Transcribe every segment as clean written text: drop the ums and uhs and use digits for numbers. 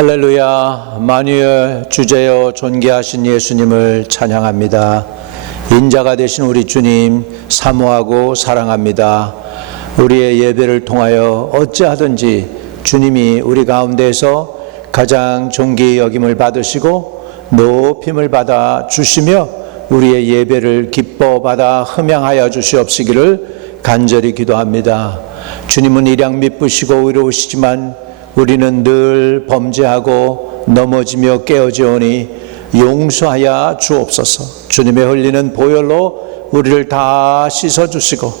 할렐루야. 만유의 주제여 존귀하신 예수님을 찬양합니다. 인자가 되신 우리 주님 사모하고 사랑합니다. 우리의 예배를 통하여 어찌하든지 주님이 우리 가운데에서 가장 존귀 여김을 받으시고 높임을 받아 주시며 우리의 예배를 기뻐 받아 흠양하여 주시옵시기를 간절히 기도합니다. 주님은 일양 미쁘시고 의로우시지만 우리는 늘 범죄하고 넘어지며 깨어지오니 용서하여 주옵소서. 주님의 흘리는 보혈로 우리를 다 씻어주시고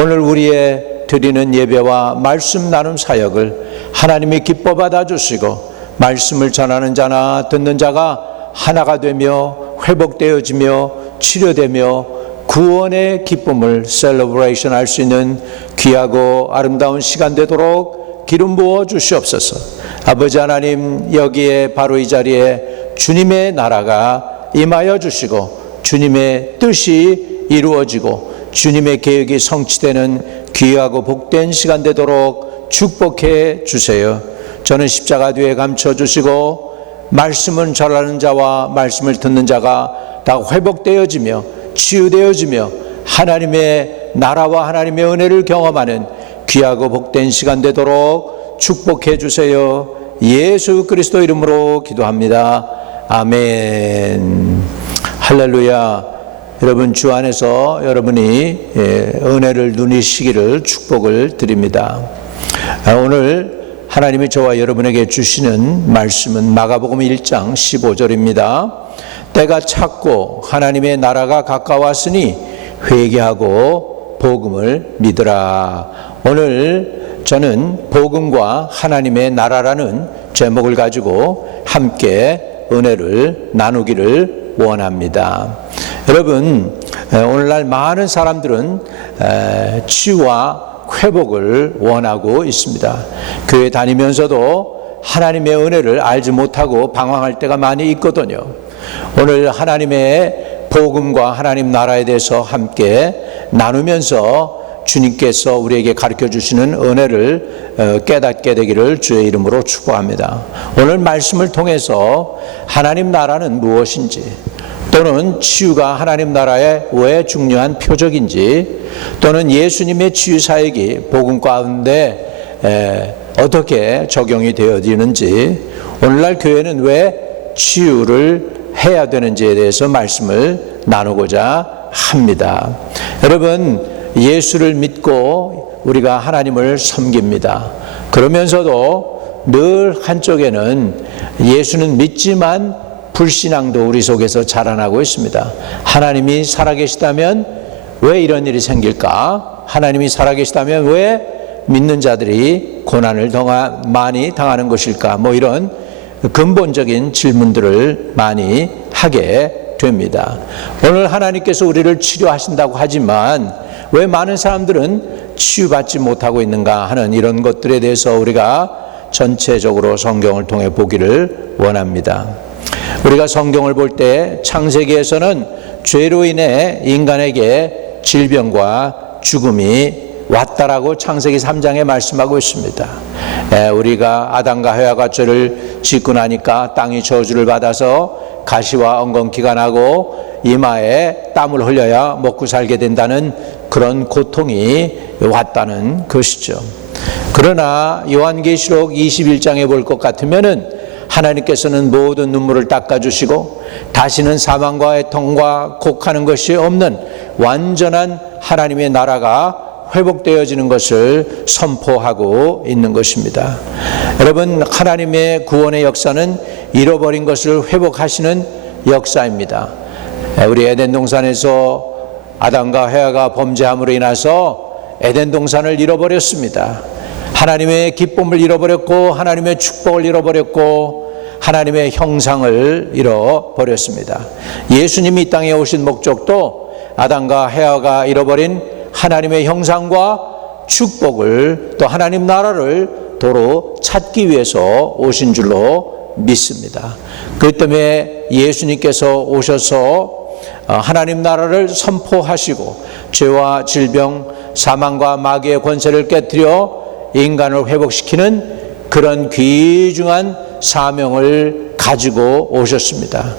오늘 우리의 드리는 예배와 말씀 나눔 사역을 하나님이 기뻐 받아주시고 말씀을 전하는 자나 듣는 자가 하나가 되며 회복되어지며 치료되며 구원의 기쁨을 셀러브레이션 할 수 있는 귀하고 아름다운 시간 되도록 기름 부어 주시옵소서. 아버지 하나님, 여기에 바로 이 자리에 주님의 나라가 임하여 주시고 주님의 뜻이 이루어지고 주님의 계획이 성취되는 귀하고 복된 시간 되도록 축복해 주세요. 저는 십자가 뒤에 감춰 주시고 말씀을 전하는 자와 말씀을 듣는 자가 다 회복되어지며 치유되어지며 하나님의 나라와 하나님의 은혜를 경험하는 귀하고 복된 시간 되도록 축복해 주세요. 예수 그리스도 이름으로 기도합니다. 아멘. 할렐루야. 여러분, 주 안에서 여러분이 은혜를 누리시기를 축복을 드립니다. 오늘 하나님이 저와 여러분에게 주시는 말씀은 마가복음 1장 15절입니다. 때가 찼고 하나님의 나라가 가까웠으니 회개하고 복음을 믿으라. 오늘 저는 복음과 하나님의 나라라는 제목을 가지고 함께 은혜를 나누기를 원합니다. 여러분, 오늘날 많은 사람들은 치유와 회복을 원하고 있습니다. 교회 다니면서도 하나님의 은혜를 알지 못하고 방황할 때가 많이 있거든요. 오늘 하나님의 복음과 하나님 나라에 대해서 함께 나누면서 주님께서 우리에게 가르쳐 주시는 은혜를 깨닫게 되기를 주의 이름으로 축복합니다. 오늘 말씀을 통해서 하나님 나라는 무엇인지, 또는 치유가 하나님 나라의 왜 중요한 표적인지, 또는 예수님의 치유 사역이 복음 가운데 어떻게 적용이 되어지는지, 오늘날 교회는 왜 치유를 해야 되는지에 대해서 말씀을 나누고자 합니다. 여러분, 예수를 믿고 우리가 하나님을 섬깁니다. 그러면서도 늘 한쪽에는 예수는 믿지만 불신앙도 우리 속에서 자라나고 있습니다. 하나님이 살아계시다면 왜 이런 일이 생길까? 하나님이 살아계시다면 왜 믿는 자들이 고난을 많이 당하는 것일까? 이런 근본적인 질문들을 많이 하게 됩니다. 오늘 하나님께서 우리를 치료하신다고 하지만 왜 많은 사람들은 치유받지 못하고 있는가 하는 이런 것들에 대해서 우리가 전체적으로 성경을 통해 보기를 원합니다. 우리가 성경을 볼 때 창세기에서는 죄로 인해 인간에게 질병과 죽음이 왔다라고 창세기 3장에 말씀하고 있습니다. 우리가 아담과 하와가 죄를 짓고 나니까 땅이 저주를 받아서 가시와 엉겅퀴가 나고 이마에 땀을 흘려야 먹고 살게 된다는 그런 고통이 왔다는 것이죠. 그러나 요한계시록 21장에 볼 것 같으면은 하나님께서는 모든 눈물을 닦아주시고 다시는 사망과 애통과 곡하는 것이 없는 완전한 하나님의 나라가 회복되어지는 것을 선포하고 있는 것입니다. 여러분, 하나님의 구원의 역사는 잃어버린 것을 회복하시는 역사입니다. 우리 에덴 동산에서 아담과 하와가 범죄함으로 인해서 에덴 동산을 잃어버렸습니다. 하나님의 기쁨을 잃어버렸고 하나님의 축복을 잃어버렸고 하나님의 형상을 잃어버렸습니다. 예수님이 이 땅에 오신 목적도 아담과 하와가 잃어버린 하나님의 형상과 축복을, 또 하나님 나라를 도로 찾기 위해서 오신 줄로 믿습니다. 그렇기 때문에 예수님께서 오셔서 하나님 나라를 선포하시고 죄와 질병, 사망과 마귀의 권세를 깨뜨려 인간을 회복시키는 그런 귀중한 사명을 가지고 오셨습니다.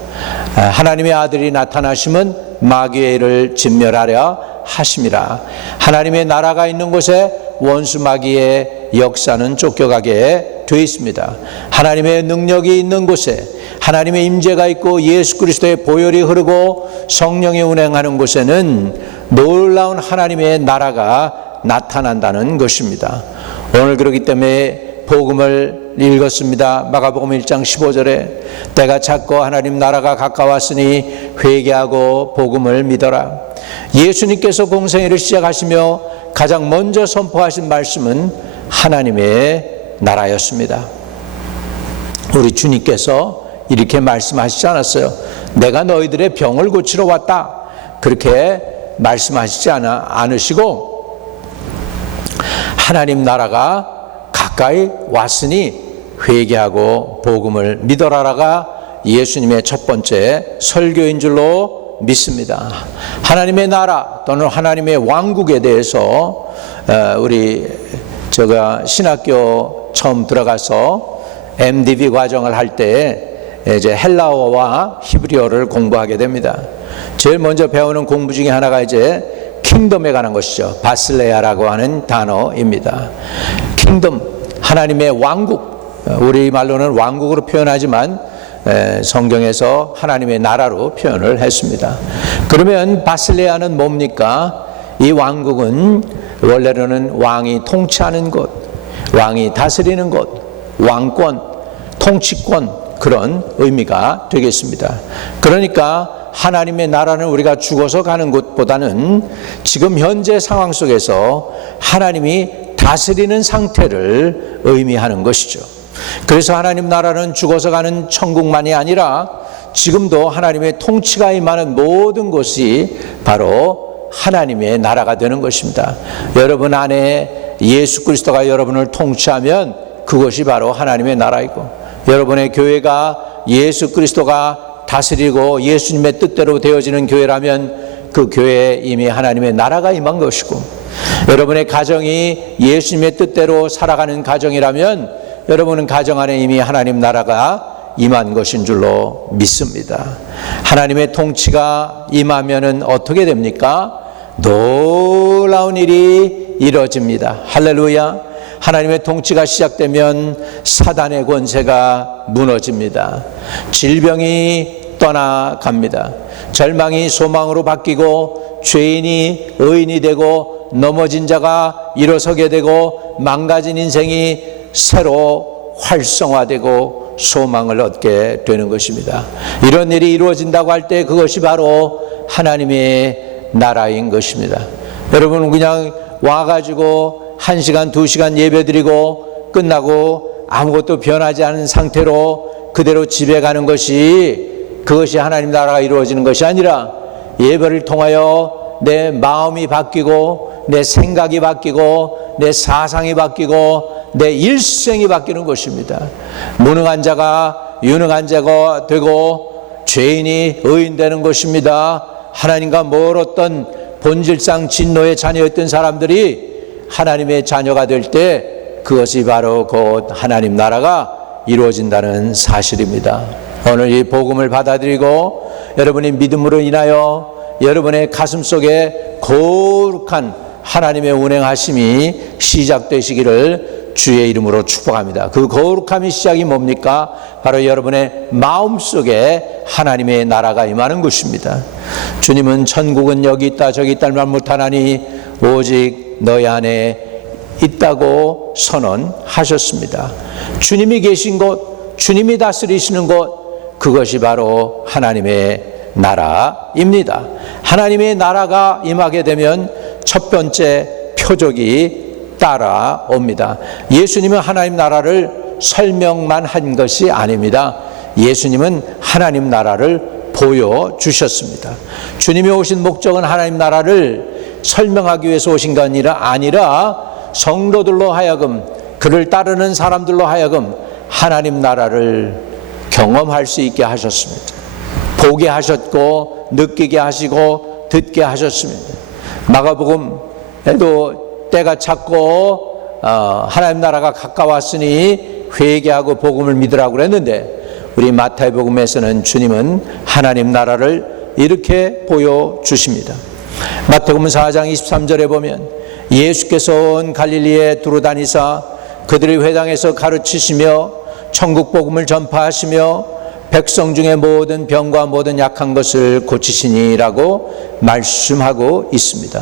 하나님의 아들이 나타나심은 마귀의 일을 진멸하려 하심이라. 하나님의 나라가 있는 곳에 원수 마귀의 역사는 쫓겨가게 되어 있습니다. 하나님의 능력이 있는 곳에, 하나님의 임재가 있고 예수 그리스도의 보혈이 흐르고 성령이 운행하는 곳에는 놀라운 하나님의 나라가 나타난다는 것입니다. 오늘 그렇기 때문에 복음을 읽었습니다. 마가복음 1장 15절에 때가 찼고 하나님 나라가 가까웠으니 회개하고 복음을 믿어라. 예수님께서 공생애를 시작하시며 가장 먼저 선포하신 말씀은 하나님의 나라였습니다. 우리 주님께서 이렇게 말씀하시지 않았어요. 내가 너희들의 병을 고치러 왔다. 그렇게 말씀하시지 않으시고 하나님 나라가 가까이 왔으니 회개하고 복음을 믿어라라가 예수님의 첫 번째 설교인 줄로 믿습니다. 하나님의 나라 또는 하나님의 왕국에 대해서 우리 제가 신학교 처음 들어가서 MDB 과정을 할 때 이제 헬라어와 히브리어를 공부하게 됩니다. 제일 먼저 배우는 공부 중에 하나가 이제 킹덤에 관한 것이죠. 바슬레아라고 하는 단어입니다. 킹덤, 하나님의 왕국, 우리 말로는 왕국으로 표현하지만 성경에서 하나님의 나라로 표현을 했습니다. 그러면 바슬레아는 뭡니까? 이 왕국은 원래로는 왕이 통치하는 곳, 왕이 다스리는 곳, 왕권, 통치권, 그런 의미가 되겠습니다. 그러니까 하나님의 나라는 우리가 죽어서 가는 곳보다는 지금 현재 상황 속에서 하나님이 다스리는 상태를 의미하는 것이죠. 그래서 하나님 나라는 죽어서 가는 천국만이 아니라 지금도 하나님의 통치가 임하는 모든 곳이 바로 하나님의 나라가 되는 것입니다. 여러분 안에 예수 그리스도가 여러분을 통치하면 그것이 바로 하나님의 나라이고, 여러분의 교회가 예수 그리스도가 다스리고 예수님의 뜻대로 되어지는 교회라면 그 교회에 이미 하나님의 나라가 임한 것이고, 여러분의 가정이 예수님의 뜻대로 살아가는 가정이라면 여러분은 가정 안에 이미 하나님 나라가 임한 것인 줄로 믿습니다. 하나님의 통치가 임하면은 어떻게 됩니까? 놀라운 일이 이루어집니다. 할렐루야. 하나님의 통치가 시작되면 사단의 권세가 무너집니다. 질병이 떠나갑니다. 절망이 소망으로 바뀌고 죄인이 의인이 되고 넘어진 자가 일어서게 되고 망가진 인생이 새로 활성화되고 소망을 얻게 되는 것입니다. 이런 일이 이루어진다고 할 때 그것이 바로 하나님의 나라인 것입니다. 여러분 그냥 와가지고 1시간, 2시간 예배드리고 끝나고 아무것도 변하지 않은 상태로 그대로 집에 가는 그것이 하나님 나라가 이루어지는 것이 아니라 예배를 통하여 내 마음이 바뀌고 내 생각이 바뀌고 내 사상이 바뀌고 내 일생이 바뀌는 것입니다. 무능한 자가 유능한 자가 되고 죄인이 의인 되는 것입니다. 하나님과 멀었던 본질상 진노의 자녀였던 사람들이 하나님의 자녀가 될 때 그것이 바로 곧 하나님 나라가 이루어진다는 사실입니다. 오늘 이 복음을 받아들이고 여러분이 믿음으로 인하여 여러분의 가슴 속에 거룩한 하나님의 운행하심이 시작되시기를 주의 이름으로 축복합니다. 그 거룩함의 시작이 뭡니까? 바로 여러분의 마음속에 하나님의 나라가 임하는 것입니다. 주님은 천국은 여기 있다 저기 있다 말 못하나니 오직 너희 안에 있다고 선언하셨습니다. 주님이 계신 곳, 주님이 다스리시는 곳, 그것이 바로 하나님의 나라입니다. 하나님의 나라가 임하게 되면 첫 번째 표적이 따라옵니다. 예수님은 하나님 나라를 설명만 한 것이 아닙니다. 예수님은 하나님 나라를 보여주셨습니다. 주님이 오신 목적은 하나님 나라를 설명하기 위해서 오신 게 아니라 성도들로 하여금, 그를 따르는 사람들로 하여금 하나님 나라를 경험할 수 있게 하셨습니다. 보게 하셨고 느끼게 하시고 듣게 하셨습니다. 마가복음에도 때가 찼고 하나님 나라가 가까웠으니 회개하고 복음을 믿으라고 그랬는데 우리 마태복음에서는 주님은 하나님 나라를 이렇게 보여주십니다. 마태복음 4장 23절에 보면 예수께서 온 갈릴리에 두루다니사 그들의 회당에서 가르치시며 천국 복음을 전파하시며 백성 중에 모든 병과 모든 약한 것을 고치시니라고 말씀하고 있습니다.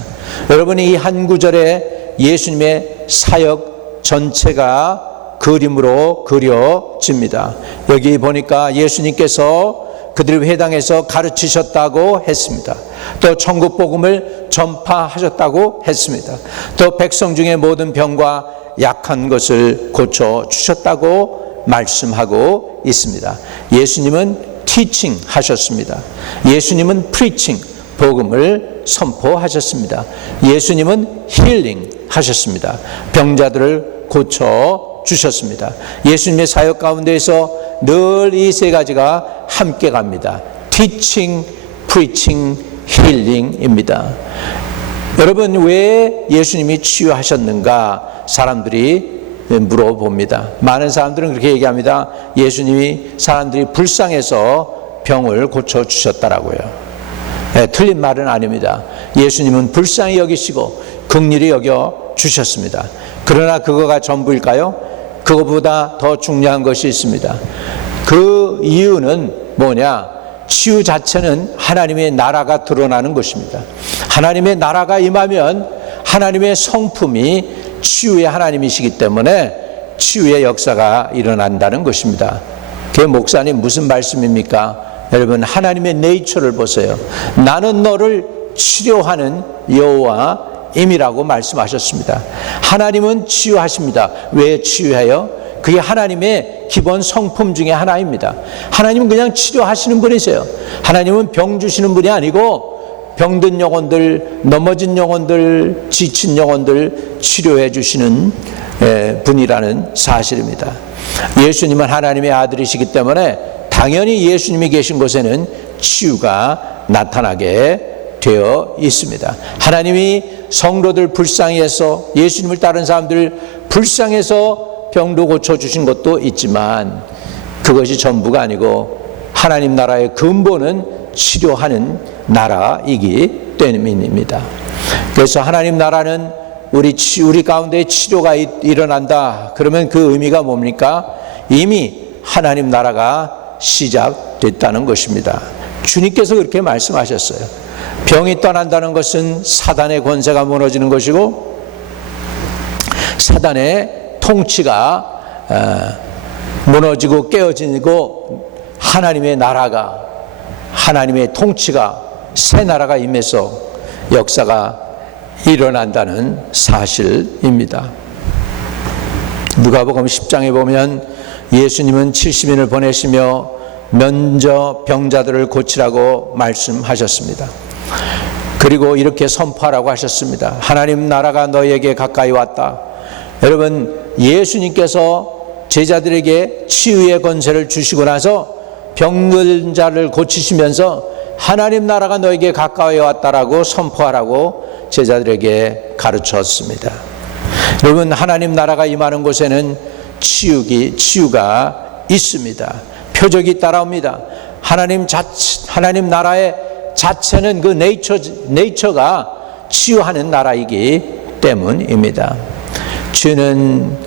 여러분이 이 한 구절에 예수님의 사역 전체가 그림으로 그려집니다. 여기 보니까 예수님께서 그들의 회당에서 가르치셨다고 했습니다. 또 천국 복음을 전파하셨다고 했습니다. 또 백성 중에 모든 병과 약한 것을 고쳐주셨다고 말씀하고 있습니다. 예수님은 teaching 하셨습니다. 예수님은 preaching, 복음을 선포하셨습니다. 예수님은 healing 하셨습니다. 병자들을 고쳐주셨습니다. 예수님의 사역 가운데에서 늘 이 세 가지가 함께 갑니다. teaching, preaching, healing입니다. 여러분, 왜 예수님이 치유하셨는가? 사람들이 물어봅니다. 많은 사람들은 그렇게 얘기합니다. 예수님이 사람들이 불쌍해서 병을 고쳐주셨다라고요. 네, 틀린 말은 아닙니다. 예수님은 불쌍히 여기시고 긍휼히 여겨주셨습니다. 그러나 그거가 전부일까요? 그거보다 더 중요한 것이 있습니다. 그 이유는 뭐냐? 치유 자체는 하나님의 나라가 드러나는 것입니다. 하나님의 나라가 임하면 하나님의 성품이 치유의 하나님이시기 때문에 치유의 역사가 일어난다는 것입니다. 그게 목사님 무슨 말씀입니까? 여러분, 하나님의 네이처를 보세요. 나는 너를 치료하는 여호와임이라고 말씀하셨습니다. 하나님은 치유하십니다. 왜 치유해요? 그게 하나님의 기본 성품 중에 하나입니다. 하나님은 그냥 치료하시는 분이세요. 하나님은 병 주시는 분이 아니고 병든 영혼들, 넘어진 영혼들, 지친 영혼들 치료해 주시는 분이라는 사실입니다. 예수님은 하나님의 아들이시기 때문에 당연히 예수님이 계신 곳에는 치유가 나타나게 되어 있습니다. 하나님이 성도들 불쌍히 해서, 예수님을 따른 사람들 불쌍해서 병도 고쳐주신 것도 있지만 그것이 전부가 아니고 하나님 나라의 근본은 치료하는 나라이기 때문입니다. 그래서 하나님 나라는 우리 가운데 치료가 일어난다. 그러면 그 의미가 뭡니까? 이미 하나님 나라가 시작됐다는 것입니다. 주님께서 그렇게 말씀하셨어요. 병이 떠난다는 것은 사단의 권세가 무너지는 것이고 사단의 통치가 무너지고 깨어지고 하나님의 나라가, 하나님의 통치가, 새 나라가 임해서 역사가 일어난다는 사실입니다. 누가복음 10장에 보면 예수님은 70인을 보내시며 먼저 병자들을 고치라고 말씀하셨습니다. 그리고 이렇게 선포하라고 하셨습니다. 하나님 나라가 너희에게 가까이 왔다. 여러분, 예수님께서 제자들에게 치유의 권세를 주시고 나서 병든 자를 고치시면서 하나님 나라가 너에게 가까이 왔다라고 선포하라고 제자들에게 가르쳤습니다. 여러분, 하나님 나라가 임하는 곳에는 치유가 있습니다. 표적이 따라옵니다. 하나님 나라의 자체는 그 네이처가 치유하는 나라이기 때문입니다. 주는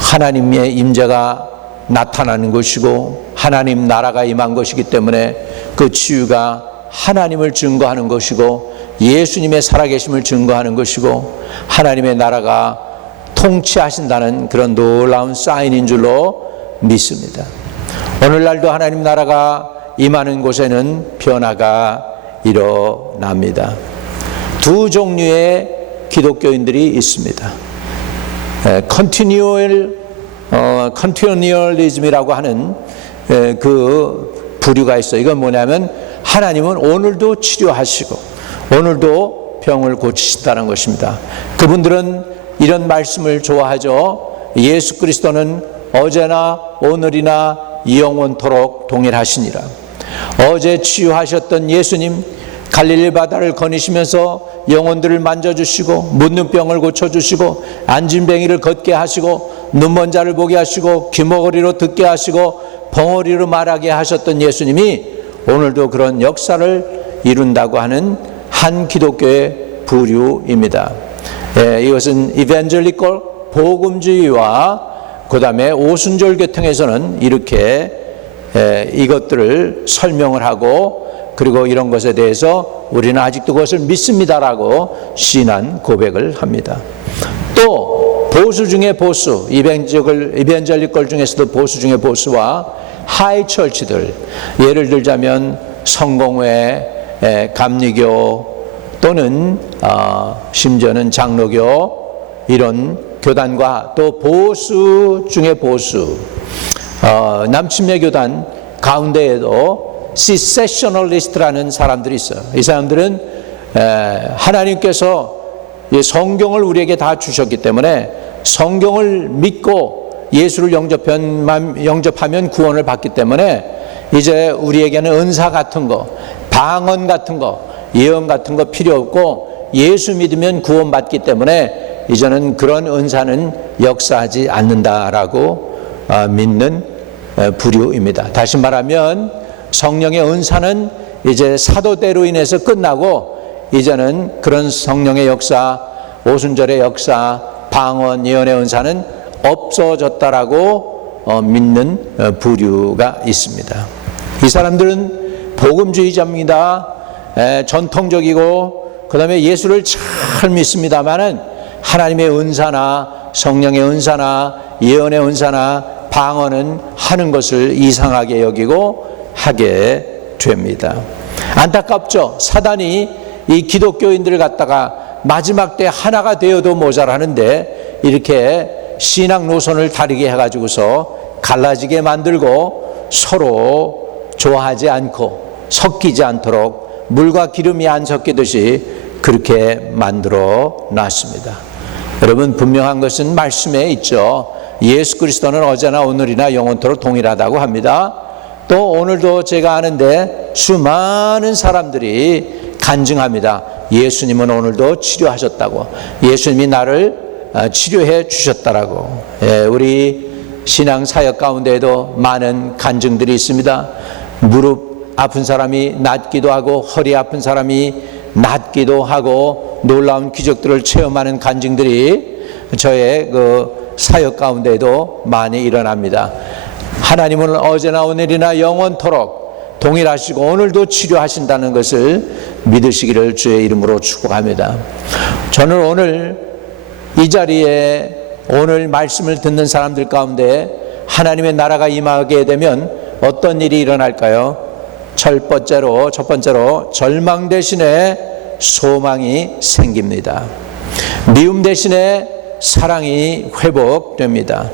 하나님의 임재가 나타나는 것이고 하나님 나라가 임한 것이기 때문에 그 치유가 하나님을 증거하는 것이고 예수님의 살아계심을 증거하는 것이고 하나님의 나라가 통치하신다는 그런 놀라운 사인인 줄로 믿습니다. 오늘날도 하나님 나라가 임하는 곳에는 변화가 일어납니다. 두 종류의 기독교인들이 있습니다. 컨티뉴얼리즘이라고 하는 그 부류가 있어요. 이건 뭐냐면 하나님은 오늘도 치료하시고 오늘도 병을 고치신다는 것입니다. 그분들은 이런 말씀을 좋아하죠. 예수 그리스도는 어제나 오늘이나 영원토록 동일하시니라. 어제 치유하셨던 예수님, 갈릴리 바다를 거니시면서 영혼들을 만져주시고 묻는 병을 고쳐주시고 앉은 뱅이를 걷게 하시고 눈먼 자를 보게 하시고 귀머거리로 듣게 하시고 벙어리로 말하게 하셨던 예수님이 오늘도 그런 역사를 이룬다고 하는 한 기독교의 부류입니다. 이것은 이벤젤리컬 복음주의와 그 다음에 오순절 계통에서는 이렇게 이것들을 설명을 하고, 그리고 이런 것에 대해서 우리는 아직도 그것을 믿습니다라고 신한 고백을 합니다. 또 보수 중에 보수, 이벤젤리컬 중에서도 보수 중에 보수와 하이처치들, 예를 들자면 성공회, 감리교 또는 심지어는 장로교, 이런 교단과 또 보수 중에 보수, 남침례 교단 가운데에도 시세셔널리스트라는 사람들이 있어요. 이 사람들은 하나님께서 성경을 우리에게 다 주셨기 때문에 성경을 믿고 예수를 영접하면 구원을 받기 때문에 이제 우리에게는 은사 같은 거, 방언 같은 거, 예언 같은 거 필요 없고 예수 믿으면 구원받기 때문에 이제는 그런 은사는 역사하지 않는다라고 믿는 부류입니다. 다시 말하면 성령의 은사는 이제 사도대로 인해서 끝나고 이제는 그런 성령의 역사, 오순절의 역사, 방언, 예언의 은사는 없어졌다라고 믿는 부류가 있습니다. 이 사람들은 복음주의자입니다. 전통적이고 그 다음에 예수를 잘 믿습니다마는 하나님의 은사나 성령의 은사나 예언의 은사나 방언은 하는 것을 이상하게 여기고 하게 됩니다. 안타깝죠. 사단이 이 기독교인들을 갖다가 마지막 때 하나가 되어도 모자라는데 이렇게 신앙 노선을 다르게 해가지고서 갈라지게 만들고 서로 좋아하지 않고 섞이지 않도록 물과 기름이 안 섞이듯이 그렇게 만들어 놨습니다. 여러분, 분명한 것은 말씀에 있죠. 예수 그리스도는 어제나 오늘이나 영원토록 동일하다고 합니다. 또 오늘도 제가 아는데 수많은 사람들이 간증합니다. 예수님은 오늘도 치료하셨다고, 예수님이 나를 치료해 주셨다라고. 우리 신앙 사역 가운데에도 많은 간증들이 있습니다. 무릎 아픈 사람이 낫기도 하고 허리 아픈 사람이 낫기도 하고 놀라운 기적들을 체험하는 간증들이 저의 그 사역 가운데에도 많이 일어납니다. 하나님은 어제나 오늘이나 영원토록 동일하시고 오늘도 치료하신다는 것을 믿으시기를 주의 이름으로 축복합니다. 저는 오늘 이 자리에 오늘 말씀을 듣는 사람들 가운데 하나님의 나라가 임하게 되면 어떤 일이 일어날까요? 첫 번째로 절망 대신에 소망이 생깁니다. 미움 대신에 사랑이 회복됩니다.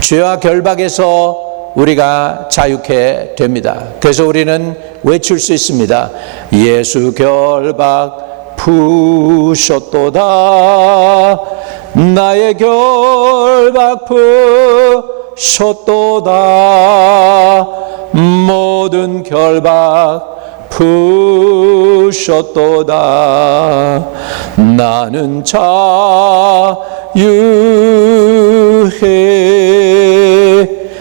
죄와 결박에서 우리가 자유케 됩니다. 그래서 우리는 외칠 수 있습니다. 예수 결박 푸셨도다. 나의 결박 푸셨도다. 모든 결박 푸셨도다. 나는 자유해.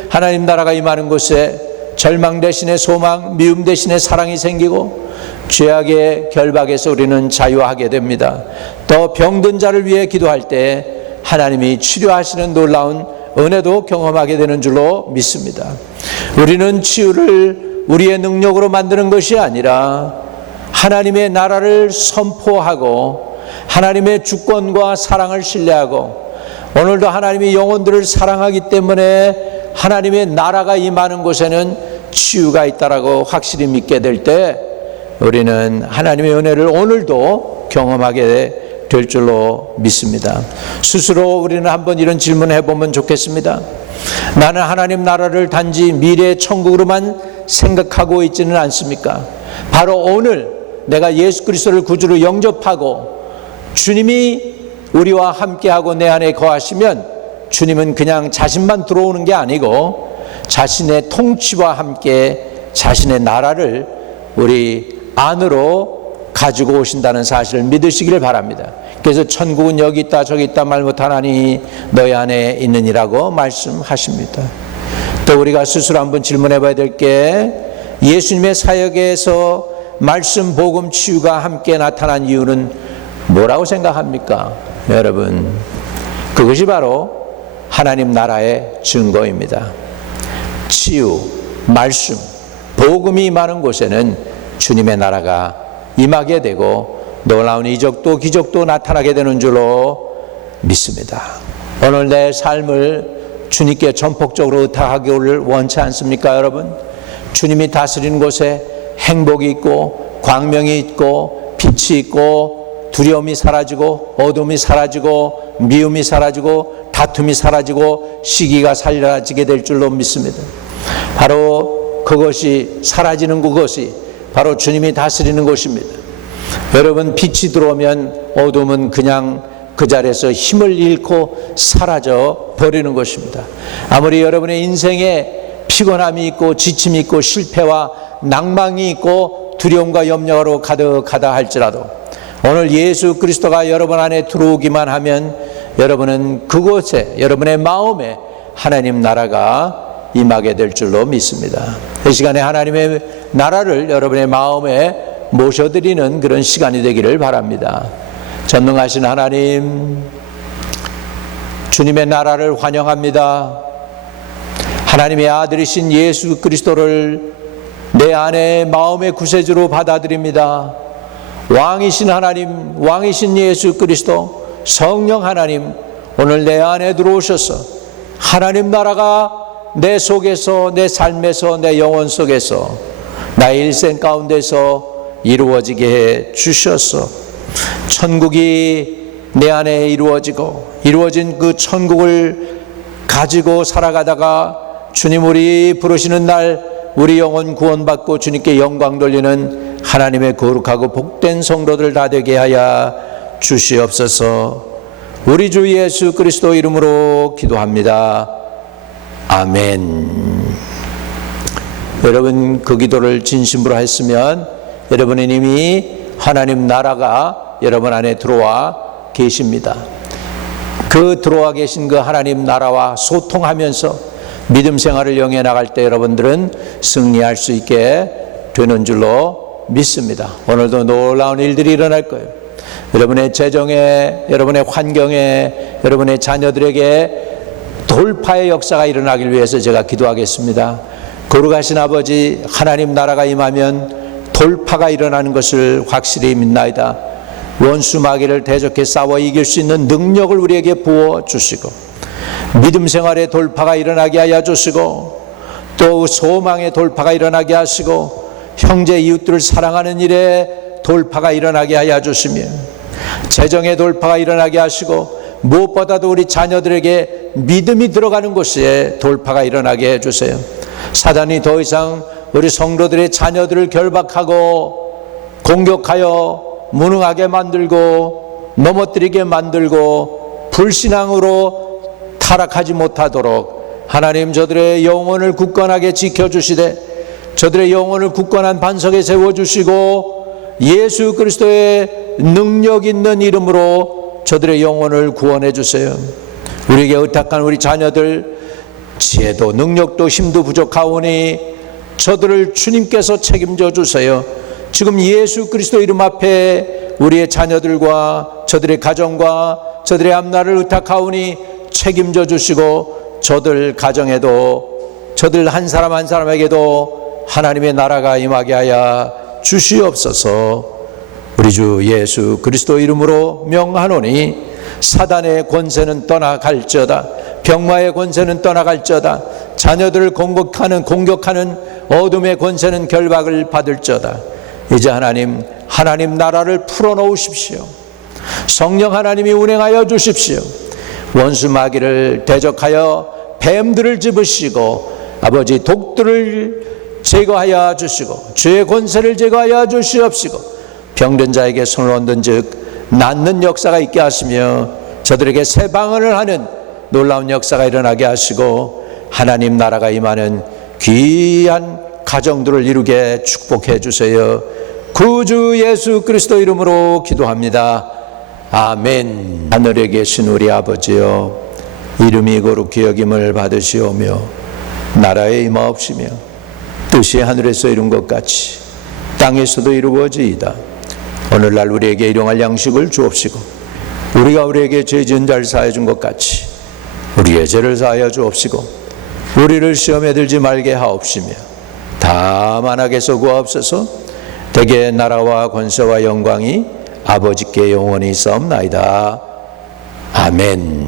하나님 나라가 임하는 곳에 절망 대신에 소망, 미움 대신에 사랑이 생기고 죄악의 결박에서 우리는 자유하게 됩니다. 또 병든 자를 위해 기도할 때 하나님이 치료하시는 놀라운 은혜도 경험하게 되는 줄로 믿습니다. 우리는 치유를 우리의 능력으로 만드는 것이 아니라 하나님의 나라를 선포하고 하나님의 주권과 사랑을 신뢰하고 오늘도 하나님이 영혼들을 사랑하기 때문에 하나님의 나라가 임하는 곳에는 치유가 있다라고 확실히 믿게 될 때 우리는 하나님의 은혜를 오늘도 경험하게 될 줄로 믿습니다. 스스로 우리는 한번 이런 질문을 해보면 좋겠습니다. 나는 하나님 나라를 단지 미래의 천국으로만 생각하고 있지는 않습니까? 바로 오늘 내가 예수 그리스도를 구주로 영접하고 주님이 우리와 함께하고 내 안에 거하시면 주님은 그냥 자신만 들어오는 게 아니고 자신의 통치와 함께 자신의 나라를 우리 안으로 가지고 오신다는 사실을 믿으시기를 바랍니다. 그래서 천국은 여기 있다 저기 있다 말 못하나니 너희 안에 있느니라고 말씀하십니다. 또 우리가 스스로 한번 질문해 봐야 될 게, 예수님의 사역에서 말씀, 복음, 치유가 함께 나타난 이유는 뭐라고 생각합니까? 여러분, 그것이 바로 하나님 나라의 증거입니다. 치유, 말씀, 복음이 임하는 곳에는 주님의 나라가 임하게 되고 놀라운 이적도 기적도 나타나게 되는 줄로 믿습니다. 오늘 내 삶을 주님께 전폭적으로 의탁하기를 원치 않습니까, 여러분? 주님이 다스리는 곳에 행복이 있고 광명이 있고 빛이 있고 두려움이 사라지고 어둠이 사라지고 미움이 사라지고 다툼이 사라지고 시기가 사라지게 될 줄로 믿습니다. 바로 그것이 사라지는 그것이 바로 주님이 다스리는 곳입니다. 여러분, 빛이 들어오면 어둠은 그냥 그 자리에서 힘을 잃고 사라져 버리는 것입니다. 아무리 여러분의 인생에 피곤함이 있고 지침이 있고 실패와 낭망이 있고 두려움과 염려로 가득하다 할지라도 오늘 예수 그리스도가 여러분 안에 들어오기만 하면 여러분은 그곳에 여러분의 마음에 하나님 나라가 임하게 될 줄로 믿습니다. 이 시간에 하나님의 나라를 여러분의 마음에 모셔드리는 그런 시간이 되기를 바랍니다. 전능하신 하나님, 주님의 나라를 환영합니다. 하나님의 아들이신 예수 그리스도를 내 안에 마음의 구세주로 받아들입니다. 왕이신 하나님, 왕이신 예수 그리스도, 성령 하나님, 오늘 내 안에 들어오셔서 하나님 나라가 내 속에서, 내 삶에서, 내 영혼 속에서, 나의 일생 가운데서 이루어지게 해 주셔서 천국이 내 안에 이루어진 그 천국을 가지고 살아가다가 주님 우리 부르시는 날 우리 영혼 구원받고 주님께 영광 돌리는 하나님의 거룩하고 복된 성도들 다 되게 하여 주시옵소서. 우리 주 예수 그리스도 이름으로 기도합니다. 아멘. 여러분, 그 기도를 진심으로 했으면 여러분은 이미 하나님 나라가 여러분 안에 들어와 계십니다. 그 들어와 계신 그 하나님 나라와 소통하면서 믿음 생활을 영해 나갈 때 여러분들은 승리할 수 있게 되는 줄로 믿습니다. 오늘도 놀라운 일들이 일어날 거예요. 여러분의 재정에, 여러분의 환경에, 여러분의 자녀들에게 돌파의 역사가 일어나길 위해서 제가 기도하겠습니다. 거룩하신 아버지, 하나님 나라가 임하면 돌파가 일어나는 것을 확실히 믿나이다. 원수 마귀를 대적해 싸워 이길 수 있는 능력을 우리에게 부어주시고 믿음 생활의 돌파가 일어나게 하여 주시고 또 소망의 돌파가 일어나게 하시고 형제 이웃들을 사랑하는 일에 돌파가 일어나게 하여 주시며 재정의 돌파가 일어나게 하시고 무엇보다도 우리 자녀들에게 믿음이 들어가는 곳에 돌파가 일어나게 해주세요. 사단이 더 이상 우리 성도들의 자녀들을 결박하고 공격하여 무능하게 만들고 넘어뜨리게 만들고 불신앙으로 타락하지 못하도록 하나님 저들의 영혼을 굳건하게 지켜주시되 저들의 영혼을 굳건한 반석에 세워주시고 예수 그리스도의 능력 있는 이름으로 저들의 영혼을 구원해 주세요. 우리에게 의탁한 우리 자녀들 지혜도 능력도 힘도 부족하오니 저들을 주님께서 책임져 주세요. 지금 예수 그리스도 이름 앞에 우리의 자녀들과 저들의 가정과 저들의 앞날을 의탁하오니 책임져 주시고 저들 가정에도 저들 한 사람 한 사람에게도 하나님의 나라가 임하게 하여 주시옵소서. 우리 주 예수 그리스도 이름으로 명하노니 사단의 권세는 떠나갈지어다. 병마의 권세는 떠나갈지어다. 자녀들을 공격하는 어둠의 권세는 결박을 받을지어다. 이제 하나님 나라를 풀어놓으십시오. 성령 하나님이 운행하여 주십시오. 원수 마귀를 대적하여 뱀들을 집으시고 아버지 독들을 제거하여 주시고 죄의 권세를 제거하여 주시옵시고 병든 자에게 손을 얹은 즉 낫는 역사가 있게 하시며 저들에게 새 방언을 하는 놀라운 역사가 일어나게 하시고 하나님 나라가 임하는 귀한 가정들을 이루게 축복해 주세요. 구주 예수 그리스도 이름으로 기도합니다. 아멘. 하늘에 계신 우리 아버지여, 이름이 거룩히 여김을 받으시오며 나라에 임하옵시며 뜻이 하늘에서 이룬 것 같이 땅에서도 이루어지이다. 오늘날 우리에게 일용할 양식을 주옵시고 우리가 우리에게 죄 지은 자를 사하여 준 것 같이 우리의 죄를 사하여 주옵시고 우리를 시험에 들지 말게 하옵시며 다만 악에서 구하옵소서. 대개 나라와 권세와 영광이 아버지께 영원히 있사옵나이다. 아멘.